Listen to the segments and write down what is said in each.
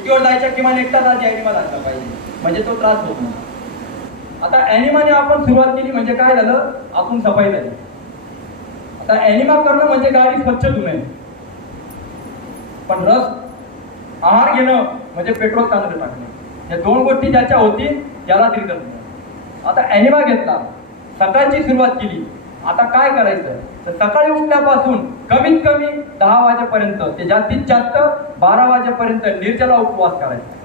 ड्युटीवर जायच्या किमान एक तास आधी ॲनिमा लागला पाहिजे, म्हणजे तो त्रास होत नाही. आता ॲनिमाने आपण सुरुवात केली म्हणजे काय झालं, आपण सफाई झाली. आता ॲनिमा करणं म्हणजे गाडी स्वच्छ धुणे, पण रस आहार घेणं म्हणजे पेट्रोल चांगलं टाकणे. या दोन गोष्टी ज्याच्या होतील त्याला रिझल्ट मिळेल. आता ॲनिमा घेतला, सकाळची सुरुवात केली. आता काय करायचं तर सकाळी उठल्यापासून कमीत कमी 10 वाजेपर्यंत ते जास्तीत जास्त 12 वाजेपर्यंत निर्जला उपवास करायचा.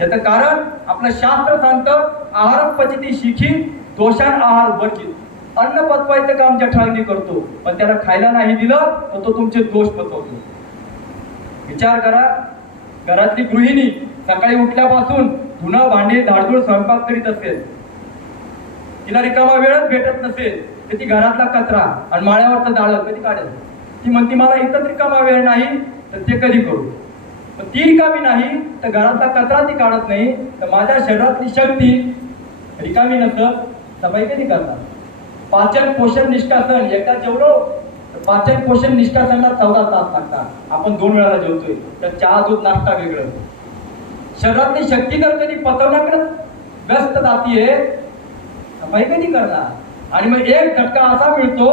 याचं कारण आपलं शास्त्र सांगतं, आहार पचती शिखी दोषान आहार वर्जित. अन्न पचवायचं काम जठराग्नी करतो, पण त्याला खायला नाही दिलं तर तो तुमचे दोष पचवतो. विचार करा, घरातली गृहिणी सकाळी उठल्यापासून धुणं भांडी झाडझूड स्वयंपाक करीत असेल, तिला रिकामा वेळच भेटत नसेल तर ती घरातला कचरा आणि माळ्यावरचं जाळं कधी काढेल? ती म्हणती मला इथंच रिकामा वेळ नाही तर ते कधी करू. पण ती रिकामी नाही तर घरातला कचरा ती काढत नाही, तर माझ्या शरीरातली शक्ती रिकामी नसत सफाई कधी करतात. पाचन पोषण निष्कासन एकदा जेवलो तर पाचन पोषण निष्कासनाला 14 तास लागतात. आपण 2 वेळाला जेवतोय तर चहा दूध नाश्ता वेगळं. शरीरातली शक्ती जर कधी पचवण्याकडे व्यस्त जातीये, सफाई कधी करणार? आणि मग एक झटका असा मिळतो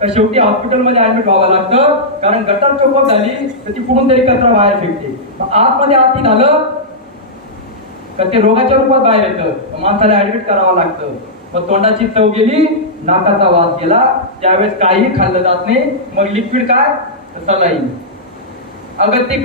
तर शेवटी हॉस्पिटलमध्ये ऍडमिट व्हावं लागतं, कारण गटार चौपट झाली तर ती कुठून तरी कचरा बाहेर फेकते. मग आतमध्ये आती झालं तर ते रोगाच्या रूपात बाहेर येतं, माणसाला ऍडमिट करावं लागतं. मग तोंडाची चव गेली, नाकाचा वास गेला, त्यावेळेस काही खाल्लं जात नाही. मग लिक्विड काय तर सलाईन. अगतिक